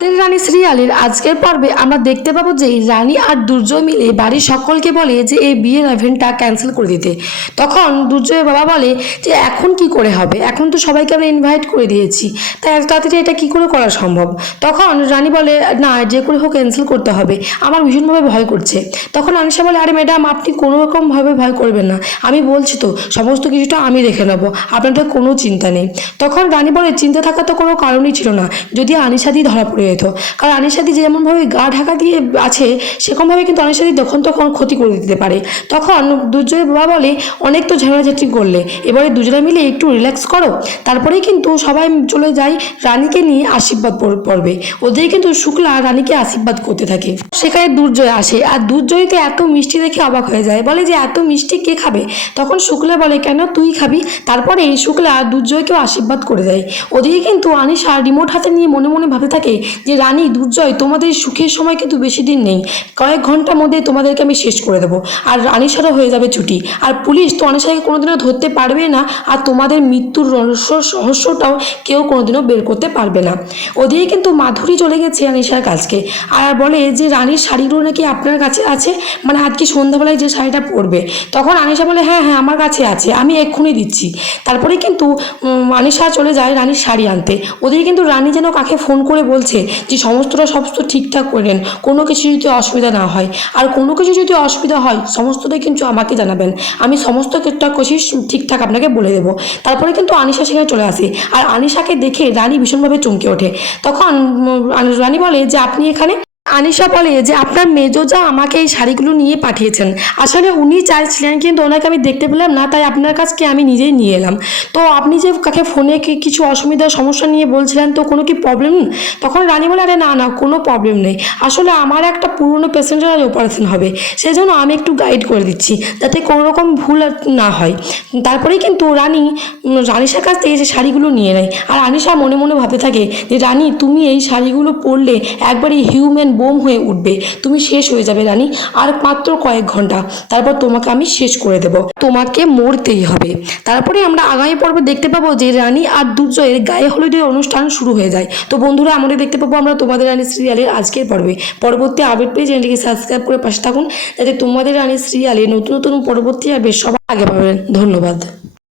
রানী সিরিয়ালের আজকের পর্বে আমরা দেখতে পাবো যে রানী আর দুর্জয় মিলে বাড়ির সকলকে বলে যে এই বিয়ের ইভেন্টটা ক্যান্সেল করে দিতে। তখন দুর্জয়ের বাবা বলে যে এখন কি করে হবে? এখন তো সবাইকে আমরা ইনভাইট করে দিয়েছি। তাই এত তাড়াতাড়ি এটা কি করে করা সম্ভব? তখন রানী বলে, না, যে করে হোক ক্যান্সেল করতে হবে। আমার ভীষণভাবে ভয় করছে। তখন আনিশা বলে, আরে ম্যাডাম আপনি কোনো রকমভাবে ভয় করবেন না। আমি বলছি তো, সমস্ত কিছুটা আমি দেখে নেব। আপনাদের কোনো চিন্তা নেই। তখন রানী বলে, চিন্তা থাকা তো কোনো কারণই ছিল না। যদি আনিশাদি ধরা পড়ে যেত কারণ আনিশাদি যেমনভাবে গা ঢাকা দিয়ে আছে, সেরকমভাবে কিন্তু আনিশাদি তখন তখন ক্ষতি করে দিতে পারে। তখন দুর্জয় বাবা বলে, অনেক তো ঝামেলাঝাটি করলে, এবারে দুজনে মিলে একটু রিল্যাক্স করো। তারপরেই কিন্তু সবাই চলে যায় রানীকে নিয়ে আশীর্বাদ পড়বে ওদের কিন্তু শুক্লা রানীকে আশীর্বাদ করতে থাকে। সেখানে দুর্জয় আসে, আর দুর্জয়কে এত মিষ্টি দেখে অবাক হয়ে যায়। বলে যে, এত মিষ্টি কে খাবে? তখন শুক্লা বলে, কেন তুই খাবি? তারপরে শুক্লা দুর্জয়কেও আশীর্বাদ করে দেয়। ওদিকে কিন্তু আনিশা রিমোট হাতে নিয়ে মনে মনে ভাবতে থাকে যে রানী দুর্জয়, তোমাদের সুখের সময় কিন্তু বেশি দিন নেই। কয়েক ঘণ্টার মধ্যে তোমাদেরকে আমি শেষ করে দেবো। আর আনিশারও হয়ে যাবে ছুটি। আর পুলিশ তো আনিশাকে কোনোদিনও ধরতে পারবে না, আর তোমাদের মৃত্যুর রহস্য, রহস্যটাও কেউ কোনোদিনও বের করতে পারবে না। ওদিকে কিন্তু মাধুরী চলে গেছে আনিশার কাছকে আর বলে যে, রানীর শাড়িগুলো নাকি আপনার কাছে আছে? মানে আজকে সন্ধ্যাবেলায় যে শাড়িটা পরবে। তখন আনিশা বলে হ্যাঁ হ্যাঁ আমার কাছে আছে, আমি এক্ষুনি দিচ্ছি। তারপরে কিন্তু আনিশা চলে যায় রানীর শাড়ি আনতে। ওদিকে কিন্তু রানী যেন কাকে ফোন করে বলছে যে সমস্তটা সমস্ত ঠিকঠাক করে নেন কোনো কিছু যদি অসুবিধা না হয়। আর কোনো কিছু যদি অসুবিধা হয় সমস্তটাই কিন্তু আমাকে জানাবেন। আমি সমস্ত কষি ঠিকঠাক আপনাকে বলে দেবো। তারপরে কিন্তু আনিশা সেখানে চলে আসে। আর আনিশাকে দেখে রানী ভীষণভাবে চমকে ওঠে। তখন রানী বলে যে, আপনি এখানে আনিশা বলে যে আপনার মেজোজা আমাকে এই শাড়িগুলো নিয়ে পাঠিয়েছেন। আসলে উনি চাইছিলেন কিন্তু ওনাকে আমি দেখতে পেলাম না তাই আপনার কাছকে আমি নিজেই নিয়ে এলাম। তো আপনি যে কাকে ফোনে কিছু অসুবিধার সমস্যা নিয়ে বলছিলেন তো কোনো কি প্রবলেম তখন রানী বলে আরে না না কোনো প্রবলেম নেই। আসলে আমার একটা পুরনো পেশেন্টের অপারেশন হবে। সেই জন্য আমি একটু গাইড করে দিচ্ছি যাতে কোনো রকম ভুল না হয়। তারপরেই কিন্তু রানী উম, রানিশার কাছ থেকে যে শাড়িগুলো নিয়ে নেয়। আর আনিশা মনে মনে ভাবতে থাকে যে রানী তুমি এই শাড়িগুলো পরলে একবারে হিউম্যান বোম হয়ে উঠবে। তুমি শেষ হয়ে যাবে রানী। আর মাত্র কয়েক ঘণ্টা। তারপর তোমাকে আমি শেষ করে দেব। তোমাকে মরতেই হবে। তারপরে আমরা আগামী পর্বে দেখতে পাবো যে রানী আর দুর্জয়ের গায়ে হলুদের অনুষ্ঠান শুরু হয়ে যায়। তো বন্ধুরা আমাদের দেখতে পাবো আমরা তোমাদের রানী সিরিয়ালের আজকের পর্বে। পরবর্তী আপডেট পেয়ে চ্যানেলটিকে সাবস্ক্রাইব করে পাশে থাকুন। যাতে তোমাদের রানী সিরিয়ালে নতুন নতুন পরবর্তী আপডেট সবার আগে পাবেন। ধন্যবাদ।